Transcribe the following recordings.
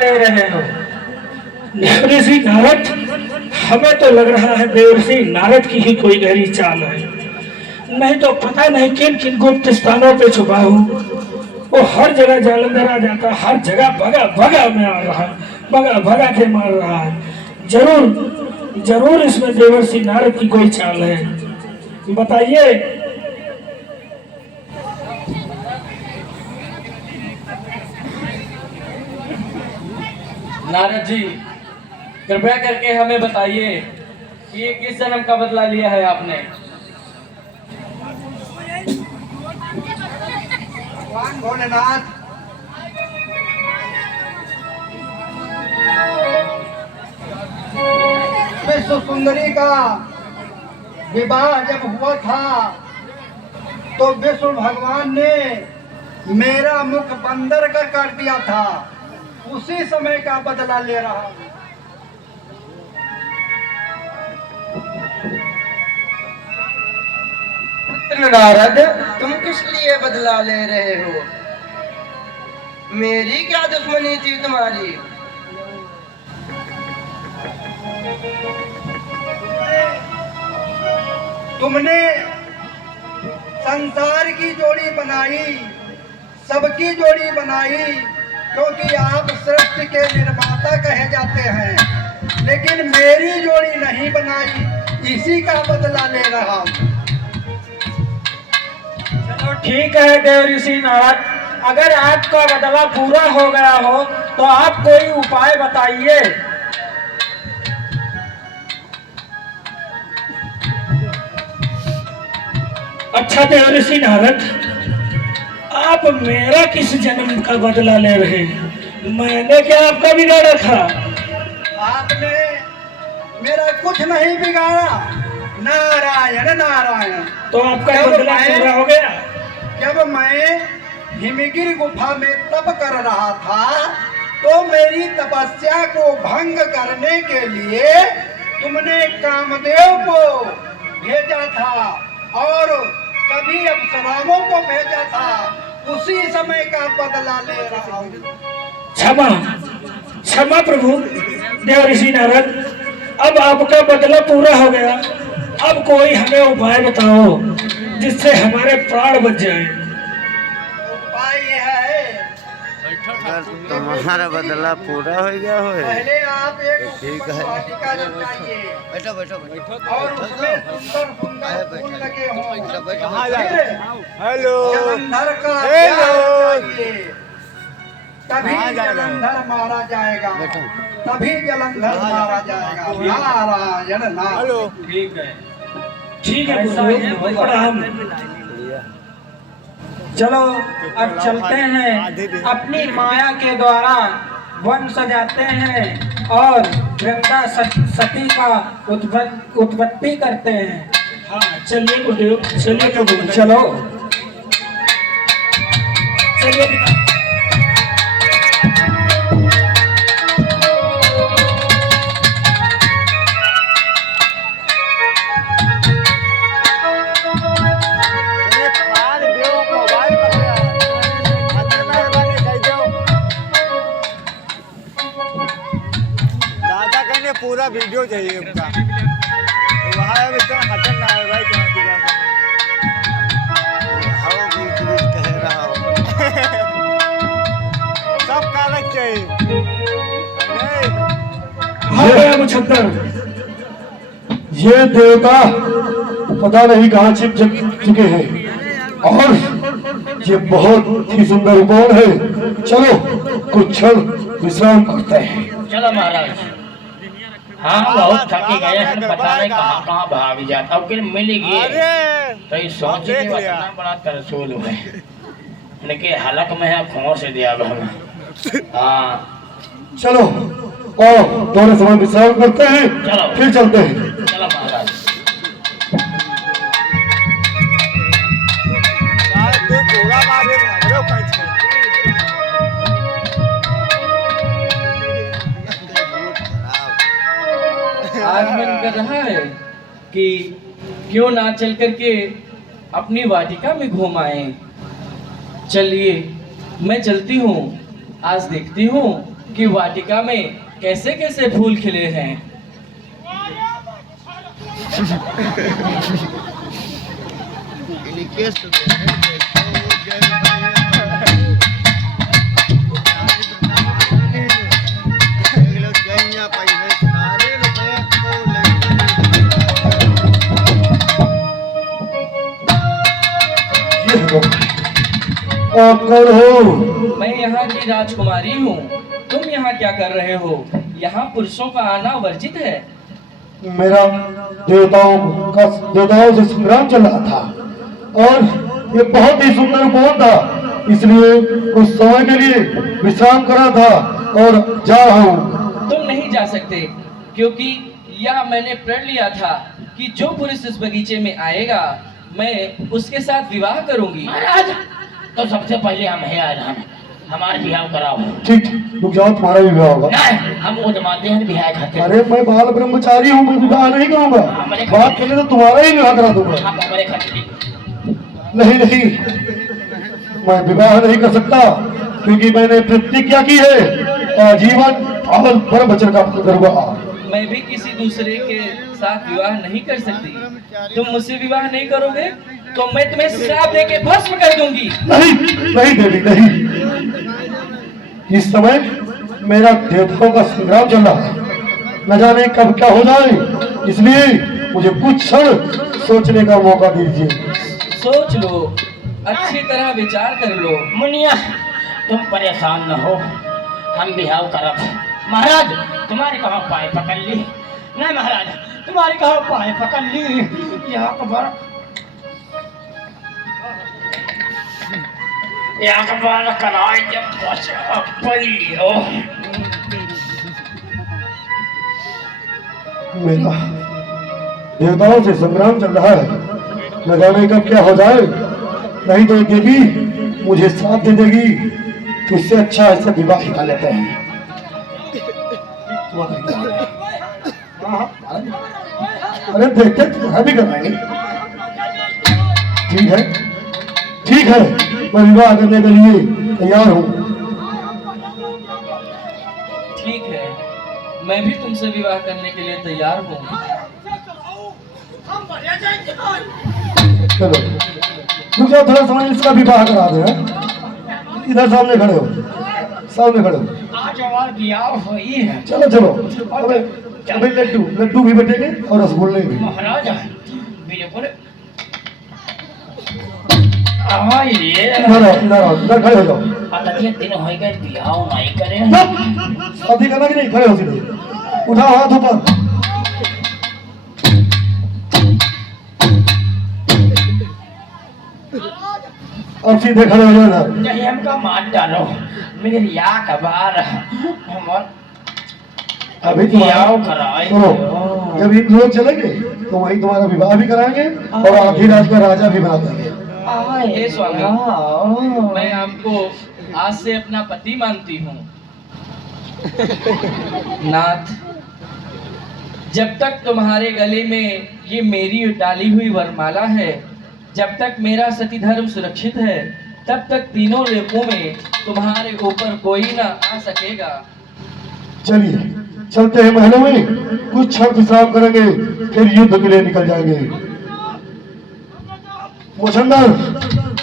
रहे हो देवर्षि नारद। हमें तो लग रहा है देवर्षि नारद की ही कोई गहरी चाल है, नहीं तो पता नहीं किन किन गुप्त स्थानों पे छुपा हूँ। वो हर जगह जालंधर आ जाता, हर जगह भगा भगा में आ रहा है, भगा भगा के मार रहा है। जरूर जरूर इसमें देवर्षि नारद की कोई चाल है, बताइए। नारद जी, कृपया करके हमें बताइए कि ये किस जन्म का बदला लिया है आपने। भगवान भोलेनाथ, विश्व सुंदरी का विवाह जब हुआ था तो विष्णु भगवान ने मेरा मुख बंदर का कर दिया था, उसी समय का बदला ले रहा हूं। पुत्र नारद, तुम किस लिए बदला ले रहे हो? मेरी क्या दुश्मनी थी तुम्हारी? तुमने संसार की जोड़ी बनाई, सबकी जोड़ी बनाई, क्योंकि आप सृष्टि के निर्माता कहे जाते हैं, लेकिन मेरी जोड़ी नहीं बनाई, इसी का बदला ले रहा हूं। चलो ठीक है देवर्षि नारद, अगर आपका बदला पूरा हो गया हो तो आप कोई उपाय बताइए। अच्छा देवर्षि नारद, आप मेरा किस जन्म का बदला ले रहे हैं? मैंने क्या आपका बिगाड़ा था? आपने मेरा कुछ नहीं बिगाड़ा। नारायण नारायण। तो आपका बदला पूरा हो गया? जब मैं हिमगिरी गुफा में तप कर रहा था तो मेरी तपस्या को भंग करने के लिए तुमने कामदेव को भेजा था और सभी अप्सराओं को भेजा था, उसी समय का बदला ले रहा हूँ। क्षमा क्षमा प्रभु देवर्षि नारद, अब आपका बदला पूरा हो गया। अब कोई हमें उपाय बताओ जिससे हमारे प्राण बच जाए। उपाय यह है, तुम्हारा बदला पूरा हो गया हो। पहले आप एक ठीक है। वाटिका जुटाइए बैठो बैठो बैठो और उसमें सुंदर सुंदर फूल लगे हों। बैठो। हेलो जलंधर का हेलो। ध्यान चाहिए, तभी जलंधर मारा जाएगा, तभी जलंधर मारा जाएगा। नारायण नारायण। ठीक है गुरु, प्रणाम। चलो अब चलते हैं, अपनी माया के द्वारा वन सजाते हैं और गंगा सती का उत्पत्ति करते हैं। हाँ चलिए गुरुदेव, चलिए प्रभु, चलो चलिए। पूरा वीडियो चाहिए उनका, वहाँ हटन ना है भाई, कह रहा हूँ सब कागज चाहिए। ये देवता पता नहीं कहाँ छिप चुके हैं और ये बहुत ही सुंदर उपवन है। चलो कुछ क्षण विश्राम करते हैं। चलो महाराज, हाँ बहुत थके गए हैं, पता नहीं कहाँ कहाँ भाग जाता, अब फिर मिलेगी तो ये सोच के इतना बड़ा तरसूल है, लेकिन हलक में है खों से दिया हमें। हाँ चलो और थोड़े समय विश्राम करते हैं, चलो फिर चलते हैं। चलो महाराज। आज मन कर रहा है कि क्यों ना चल करके अपनी वाटिका में घूम आए। चलिए मैं चलती हूँ, आज देखती हूँ कि वाटिका में कैसे कैसे फूल खिले हैं। आप कौन हो? मैं यहाँ की राजकुमारी हूँ। तुम यहाँ क्या कर रहे हो? यहाँ पुरुषों का आना वर्जित है। मेरा देवताओं से संग्राम चल रहा था और ये बहुत ही सुंदर उपवन था, इसलिए कुछ समय के लिए विश्राम करा था और जा रहा हूँ। तुम नहीं जा सकते, क्योंकि यह मैंने प्रण लिया था कि जो पुरुष इस बगीचे में आएगा मैं उसके साथ विवाह करूंगी। महाराज, तो सबसे पहले हम है आराम, हमारे विवाह कराओ। ठीक, रुक जाओ, तुम्हारा भी विवाह होगा। नहीं, हम वो जमाते हैं विवाह खाते। अरे मैं बाल ब्रह्मचारी हूँ, मैं विवाह नहीं करूंगा। बात करने तो तुम्हारा ही विवाह करा दूंगा। हम हमारे खाते नहीं नहीं, मैं विवाह नहीं कर सकता, क्योंकि मैंने प्रतिज्ञा की है आजीवन और परम वचन का करूंगा। मैं भी किसी दूसरे के साथ विवाह नहीं कर सकती। तुम मुझसे विवाह नहीं करोगे तो मैं तुम्हें श्राप देके भस्म कर दूंगी। नहीं नहीं देवी, नहीं। इस समय मेरा देवताओं का संग्राम चल रहा है, न जाने कब क्या हो जाए, इसलिए मुझे कुछ क्षण सोचने का मौका दीजिए। सोच लो, अच्छी तरह विचार कर लो। मुनिया, तुम परेशान न हो, हम विवाह करब। महाराज, तुम्हारे कहाँ पाए पकड़ ली? नहीं महाराज, तुम्हारे कहाँ पाए पकड़ ली? यहाँ कबर कराए जब पड़ी हो। मेरा देवताओं से संग्राम चल रहा है, न जाने कब क्या हो जाए, नहीं तो देवी मुझे साथ दे देगी, तो इससे अच्छा ऐसा विवाह ही कर लेते हैं। अरे देखते तुम्हारा भी कराएंगे। ठीक है, ठीक है, मैं विवाह करने के लिए तैयार हूँ। ठीक है, मैं भी तुमसे विवाह करने के लिए तैयार हूँ। चलो रुक जाओ, थोड़ा समय इसका विवाह करा दे। इधर सामने खड़े हो, सामने खड़े हो। आज हमारा विवाह हुई है। चलो चलो, अबे लड्डू भी बटेंगे और रसगुल्ले भी। महाराज, बिल्कुल। ये इधर खड़े हो जाओ। दिन हो गए, विवाह नहीं करें। शादी करना कि नहीं? खड़े हो सीधे, उठाओ हाथ ऊपर। अब सीधे खड़े हो जाओ। चाहे हमका मार डालो, मेरे या कबार हम अभी विवाह कराए। सुनो, जब इन लोग चलेंगे तो वही तुम्हारा विवाह भी कराएंगे और आधी राज का राजा भी बना देंगे। हे स्वामी, मैं आपको आज से अपना पति मानती हूँ। नाथ, जब तक तुम्हारे गले में ये मेरी डाली हुई वरमाला है, जब तक मेरा सती धर्म सुरक्षित है, तब तक तीनों लोकों में तुम्हारे ऊपर कोई ना आ सकेगा। चलिए चलते हैं महलों में, कुछ क्षण विश्राम करेंगे, फिर युद्ध के लिए निकल जाएंगे। मुझंदर,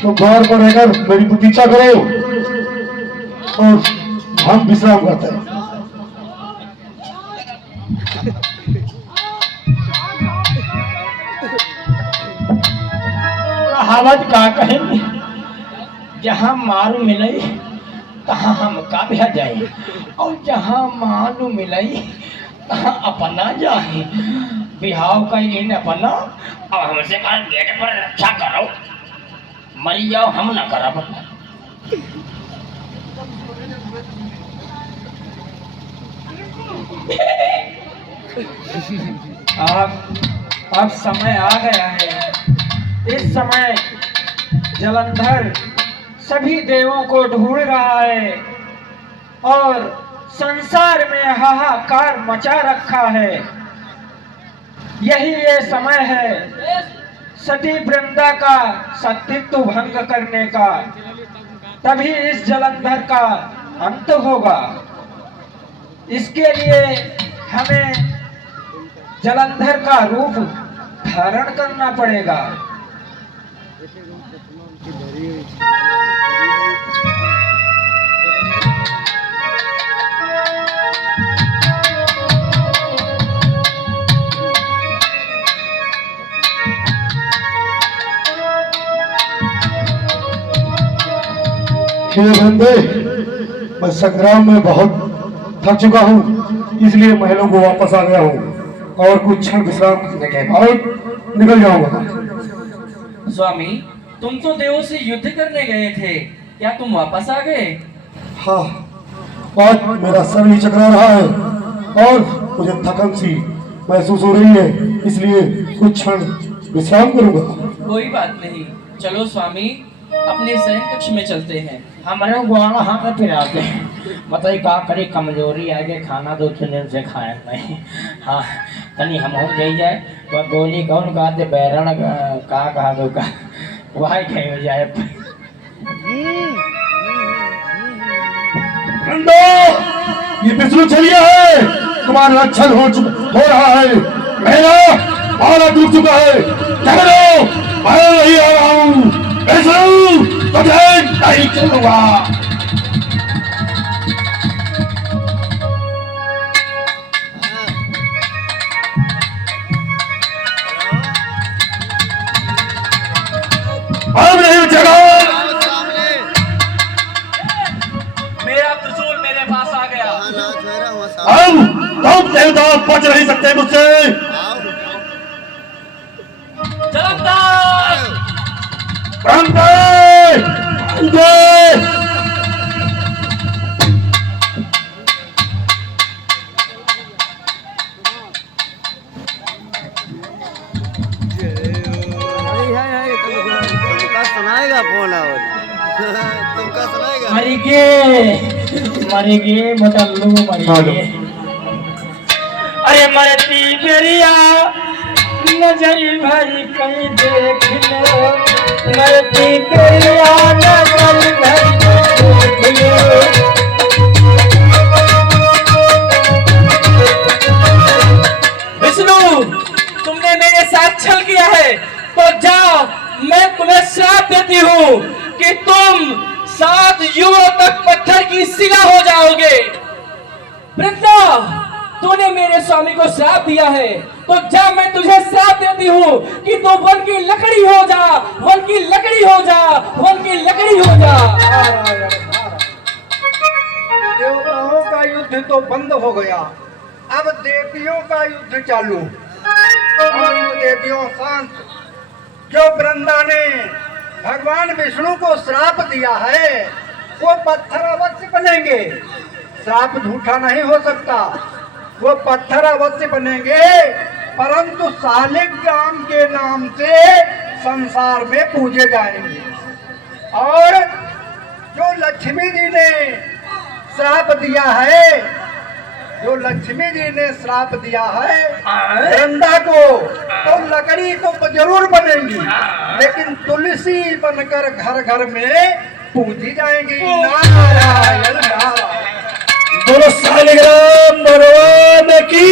तुम द्वार पर रहकर मेरी प्रतीक्षा करो और हम विश्राम करते हैं। कहावत का कहेंगे, जहाँ मारू मिले तहाँ हम का भी जाए, और जहाँ मारू मिले तहाँ अपना जाए। बिहाव का इन अपना, और हमसे कहा गेट पर रक्षा करो, मरी जाओ हम ना करब। अब समय आ गया है। इस समय जलंधर सभी देवों को ढूंढ रहा है और संसार में हाहाकार मचा रखा है। यही ये समय है सती वृंदा का सतीत्व भंग करने का, तभी इस जलंधर का अंत होगा। इसके लिए हमें जलंधर का रूप धारण करना पड़ेगा। हे बंदे, मैं संग्राम में बहुत थक चुका हूँ, इसलिए महलों को वापस आ गया हूँ और कुछ क्षण विश्राम करने के बाद निकल जाऊंगा। स्वामी, तुम तो देवों से युद्ध करने गए थे, क्या तुम वापस आ गए? हाँ, आज मेरा सर ही चकरा रहा है और मुझे थकन सी महसूस हो रही है, इसलिए कुछ क्षण विश्राम करूंगा। कोई बात नहीं, चलो स्वामी अपने शयन कक्ष में चलते हैं। हमारे गुआना हाथ में पिराते हैं, बताइए का करे, कमजोरी आगे खाना 2-3 दिन से खाए नहीं। हाँ, तनी हम हो जाए वह गोली कौन कहते बैरण का कहा दो का वही कहीं हो जाए। ये विष्णु चलिए है, तुम्हारा लक्षण हो रहा है, मेरा माला डूब चुका है, चलो मैं नहीं आ रहा हूँ, तुझे नहीं चलूंगा। अब नहीं जगा, मेरा त्रिशूल मेरे पास आ गया। अब तुम देवता बच नहीं सकते मुझसे। जलंधर! तुमका सुनाएगा फोन और तुमका सुनाएगा। मरेगे मोटल्लू मरेगे। अरे मरती बेरिया नजरी भाई कहीं देख लो, मरती बेरिया नजरी भाई देख लो। विष्णु, तुमने मेरे साथ छल किया है, तो जाओ, मैं तुम्हें श्राप देती हूँ कि तुम 7 युगों तक पत्थर की शिला हो जाओगे। वृंदा, तूने मेरे स्वामी को श्राप दिया है, तो जा, मैं तुझे श्राप देती हूँ कि तू वन की लकड़ी हो जा, वन की लकड़ी हो जा, वन की लकड़ी हो जा। देवताओं का युद्ध तो बंद हो गया, अब देवियों का युद्ध चालू। शांत देवियों शांत। जो वृंदा ने भगवान विष्णु को श्राप दिया है, वो पत्थर अवश्य बनेंगे। श्राप झूठा नहीं हो सकता, वो पत्थर अवश्य बनेंगे, परंतु शालिग्राम के नाम से संसार में पूजे जाएंगे। और जो लक्ष्मी जी ने श्राप दिया है, जो लक्ष्मी जी ने श्राप दिया है वृंदा को, तो लकड़ी तो जरूर बनेगी, लेकिन तुलसी बनकर घर घर में पूजी जाएंगी। नारायण नारायण। बोलो शालिग्राम भगवान की।